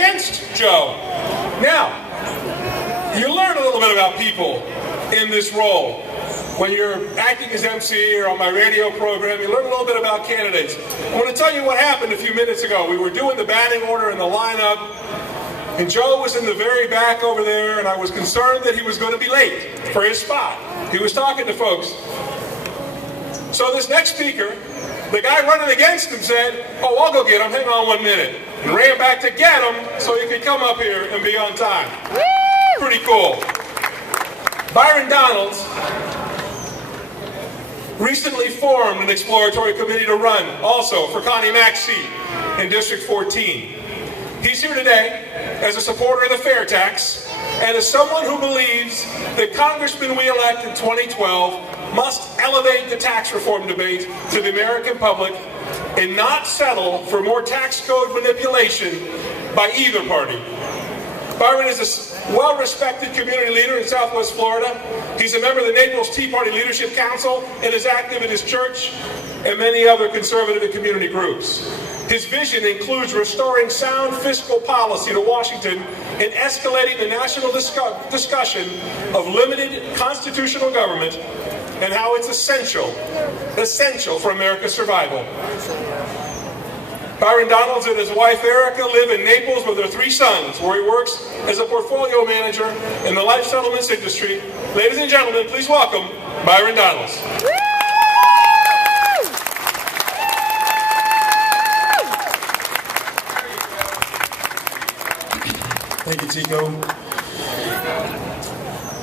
against Joe. Now, you learn a little bit about people in this role. When you're acting as MC or on my radio program, you learn a little bit about candidates. I want to tell you what happened a few minutes ago. We were doing the batting order and the lineup, and Joe was in the very back over there, and I was concerned that he was going to be late for his spot. He was talking to folks. So this next speaker, the guy running against him said, "Oh, I'll go get him. Hang on 1 minute." And ran back to get him so he could come up here and be on time. Woo! Pretty cool. Byron Donalds recently formed an exploratory committee to run also for Connie Mack's seat in District 14. He's here today as a supporter of the fair tax and as someone who believes that congressmen we elect in 2012 must elevate the tax reform debate to the American public and not settle for more tax code manipulation by either party. Byron is a well-respected community leader in Southwest Florida. He's a member of the Naples Tea Party Leadership Council and is active in his church and many other conservative and community groups. His vision includes restoring sound fiscal policy to Washington and escalating the national discussion of limited constitutional government and how it's essential for America's survival. Byron Donalds and his wife Erica live in Naples with their 3 sons, where he works as a portfolio manager in the life settlements industry. Ladies and gentlemen, please welcome Byron Donalds. Thank you, Tico.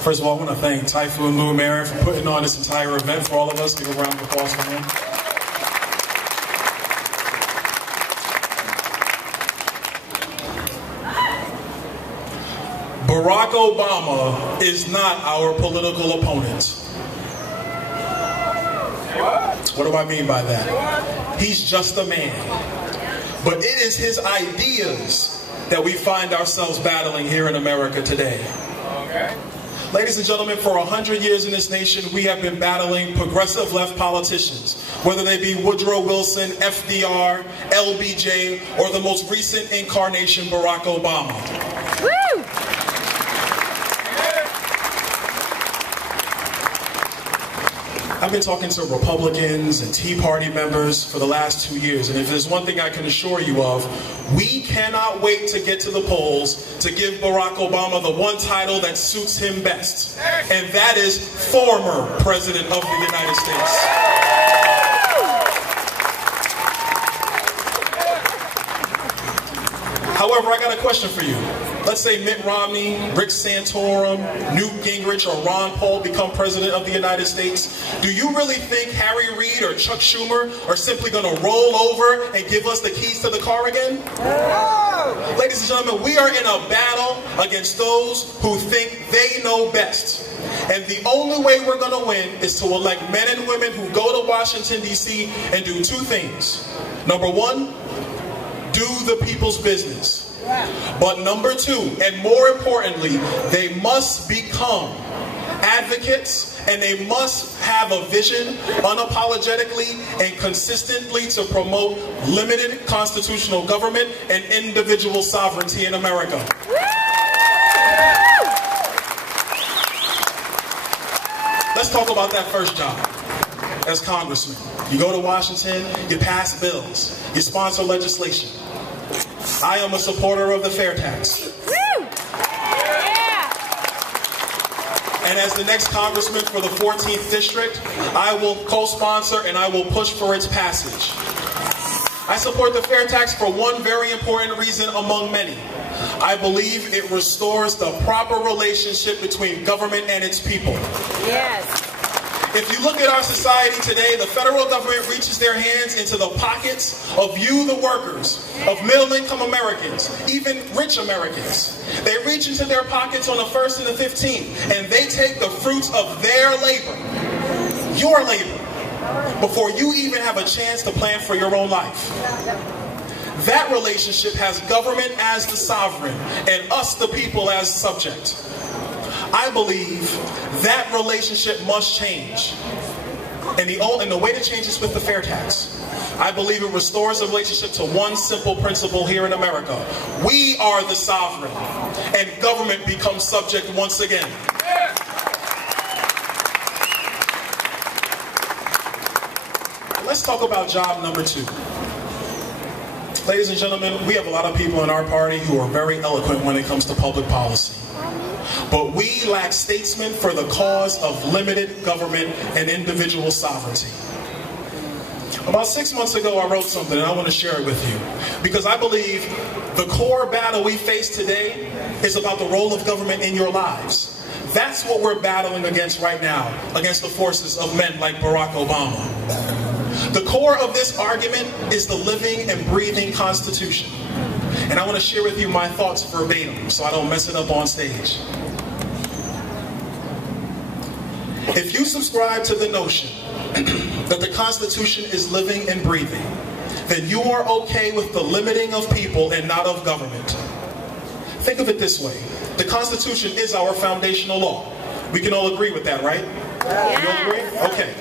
First of all, I want to thank Typhoon Lou Marin for putting on this entire event for all of us. Give a round of applause for him. Barack Obama is not our political opponent. What do I mean by that? He's just a man. But it is his ideas that we find ourselves battling here in America today. Ladies and gentlemen, for 100 years in this nation, we have been battling progressive left politicians, whether they be Woodrow Wilson, FDR, LBJ, or the most recent incarnation, Barack Obama. Woo! I've been talking to Republicans and Tea Party members for the last 2 years, and if there's one thing I can assure you of, we cannot wait to get to the polls to give Barack Obama the one title that suits him best, and that is former President of the United States. However, I got a question for you. Let's say Mitt Romney, Rick Santorum, Newt Gingrich, or Ron Paul become President of the United States. Do you really think Harry Reid or Chuck Schumer are simply going to roll over and give us the keys to the car again? No. Ladies and gentlemen, we are in a battle against those who think they know best. And the only way we're going to win is to elect men and women who go to Washington, D.C. and do 2 things. Number 1, do the people's business. But number 2, and more importantly, they must become advocates and they must have a vision unapologetically and consistently to promote limited constitutional government and individual sovereignty in America. Let's talk about that first job as congressman. You go to Washington, you pass bills, you sponsor legislation. I am a supporter of the fair tax. And as the next congressman for the 14th district, I will co-sponsor and I will push for its passage. I support the fair tax for one very important reason among many. I believe it restores the proper relationship between government and its people. Yes. If you look at our society today, the federal government reaches their hands into the pockets of you, the workers, of middle-income Americans, even rich Americans. They reach into their pockets on the 1st and the 15th, and they take the fruits of their labor, your labor, before you even have a chance to plan for your own life. That relationship has government as the sovereign and us, the people, as subject. I believe that relationship must change. And the way to change is with the fair tax. I believe it restores the relationship to one simple principle here in America. We are the sovereign, and government becomes subject once again. Let's talk about job number 2. Ladies and gentlemen, we have a lot of people in our party who are very eloquent when it comes to public policy. But we lack statesmen for the cause of limited government and individual sovereignty. About 6 months ago, I wrote something, and I want to share it with you. Because I believe the core battle we face today is about the role of government in your lives. That's what we're battling against right now, against the forces of men like Barack Obama. The core of this argument is the living and breathing Constitution. And I want to share with you my thoughts verbatim, so I don't mess it up on stage. If you subscribe to the notion that the Constitution is living and breathing, then you are okay with the limiting of people and not of government. Think of it this way. The Constitution is our foundational law. We can all agree with that, right? Yeah. You all agree? Okay.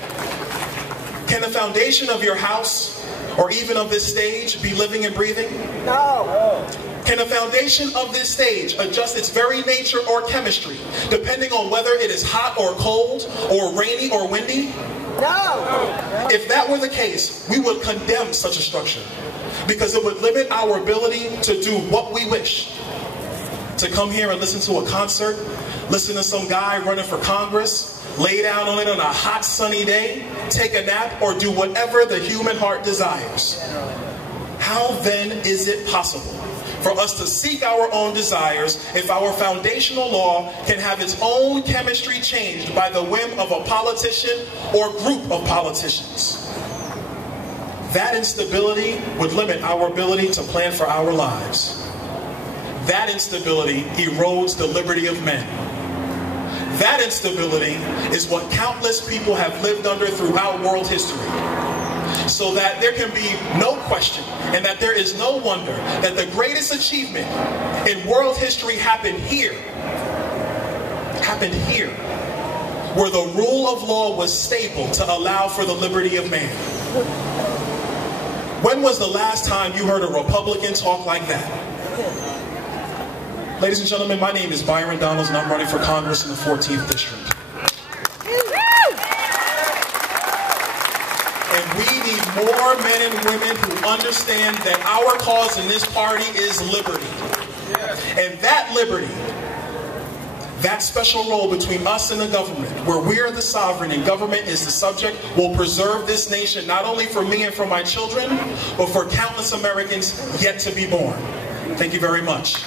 Can the foundation of your house, or even of this stage, be living and breathing? No. Can the foundation of this stage adjust its very nature or chemistry, depending on whether it is hot or cold, or rainy or windy? No. If that were the case, we would condemn such a structure, because it would limit our ability to do what we wish. To come here and listen to a concert, listen to some guy running for Congress, lay down on it on a hot sunny day, take a nap, or do whatever the human heart desires. How then is it possible for us to seek our own desires if our foundational law can have its own chemistry changed by the whim of a politician or group of politicians? That instability would limit our ability to plan for our lives. That instability erodes the liberty of men. That instability is what countless people have lived under throughout world history. So that there can be no question, and that there is no wonder, that the greatest achievement in world history happened here. Where the rule of law was stable to allow for the liberty of man. When was the last time you heard a Republican talk like that? Ladies and gentlemen, my name is Byron Donalds, and I'm running for Congress in the 14th District. And we need more men and women who understand that our cause in this party is liberty. And that liberty, that special role between us and the government, where we are the sovereign and government is the subject, will preserve this nation not only for me and for my children, but for countless Americans yet to be born. Thank you very much.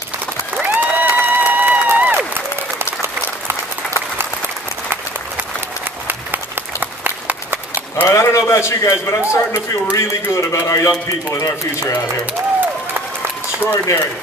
All right, I don't know about you guys, but I'm starting to feel really good about our young people and our future out here. Extraordinary.